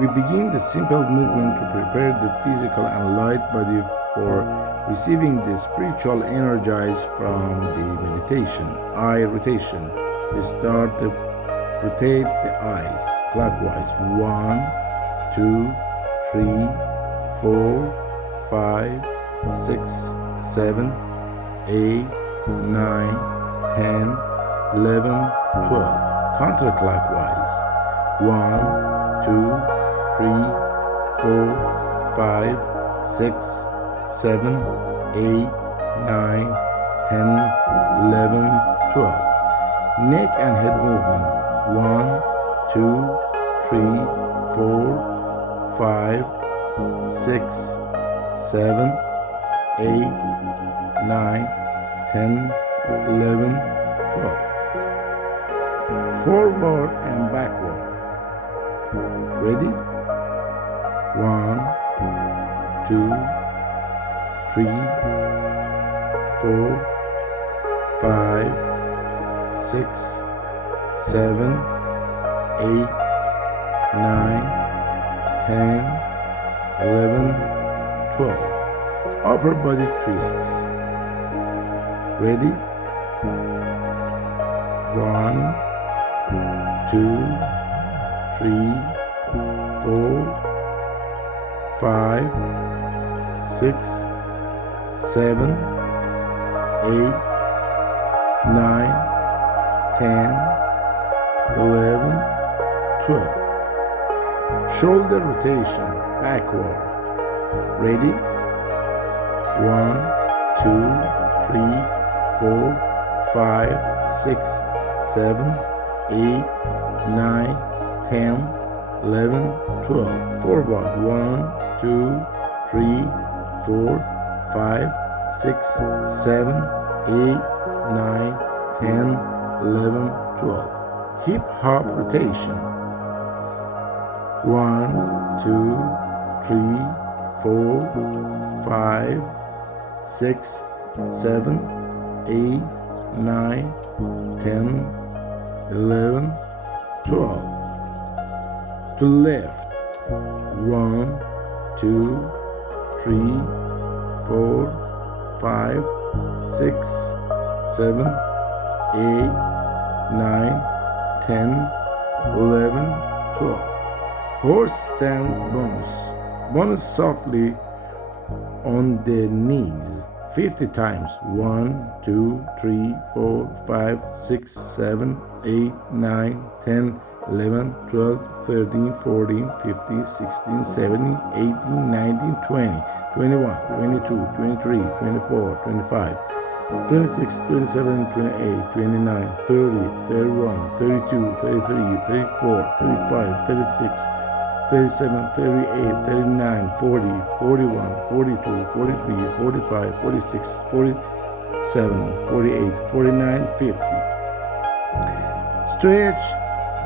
We begin the simple movement to prepare the physical and light body for receiving the spiritual energies from the meditation. Eye rotation. We start to rotate the eyes clockwise. 1, 2, 3, 4, 5, 6, 7, 8, 9, 10, 11, 12. Counterclockwise. 1, 2, 3, 4, 5, 6, 7, 8, 9, 10, 11, 12. Neck and head movement. 1, 2, 3, 4, 5, 6, 7, 8, 9, 10, 11, 12. Forward and backward. Ready? 1, 2, 3, 4, 5, 6, 7, 8, 9, 10, 11, 12. Upper body twists. Ready? 1, 2, 3, 4, 5, 6, 7, 8, 9, 10, 11, 12. Shoulder rotation backward. Ready? 1, 2, 3, 4, 5, 6, 7, 8, 9, 10, 11, 12. Forward. 1, 2, 3, 4, 5, 6, 7, 8, 9, 10, 11, 12. Hip hop rotation. 1, 2, 3, 4, 5, 6, 7, 8, 9, 10, 11, 12. To left. 1, 2, 3, 4, 5, 6, 7, 8, 9, 10, 11, 12. Horse stand bonus. Bonus softly on the knees. 50 times. 1, 2, 3, 4, 5, 6, 7, 8, 9, 10, 11, 12, 13, 14, 15, 16, 17, 18, 19, 20, 21, 22, 23, 24, 25, 26, 27, 28, 29, 30, 31, 32, 33, 34, 35, 36, 37, 38, 39, 40, 41, 42, 43, 45, 46, 47, 48, 49, 50. Stretch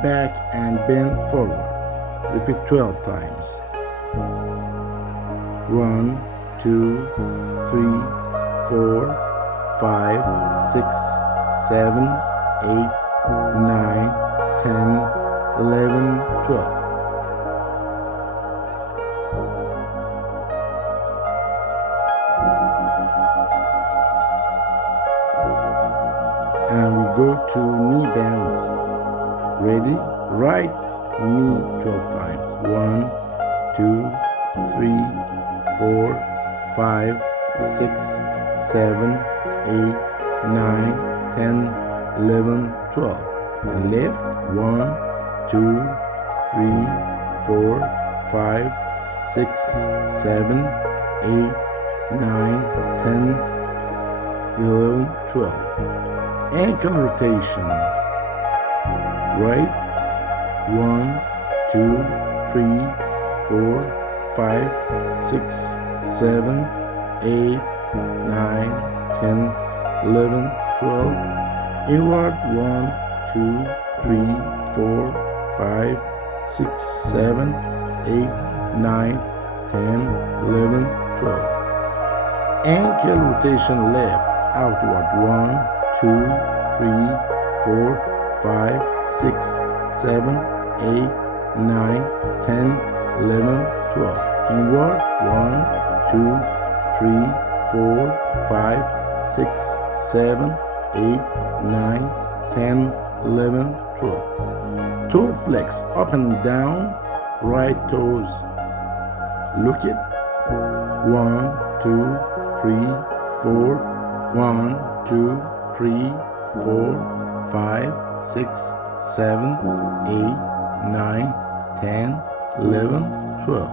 back and bend forward. Repeat 12 times. 1, 2, 3, 4, 5, 6, 7, 8, 9, 10, 11, 12. And we go to knee bends. Ready? Right knee 12 times. 1, 2, 3, 4, 5, 6, 7, 8, 9, 10, 11, 12. And left. 1, 2, 3, 4, 5, 6, 7, 8, 9, 10, 11, 12. Ankle rotation. Right. 1, 2, 3, 4, 5, 6, 7, 8, 9, 10, 11, 12. Inward. 1, 2, 3, 4, 5, 6, 7, 8, 9, 10, 11, 12. Ankle rotation left, outward. 1, 2, 3, 4, 5, 6, 7, 8, 9, 10, 11, 12. Inward. 1, 2, 3, 4, 5, 6, 7, 8, 9, 10, 11, 12. Toe flex up and down, right toes. Look it. 1, 2, 3, 4. 1, 2, 3, 4, 5, 6, 7, 8, 9, 10, 11, 12.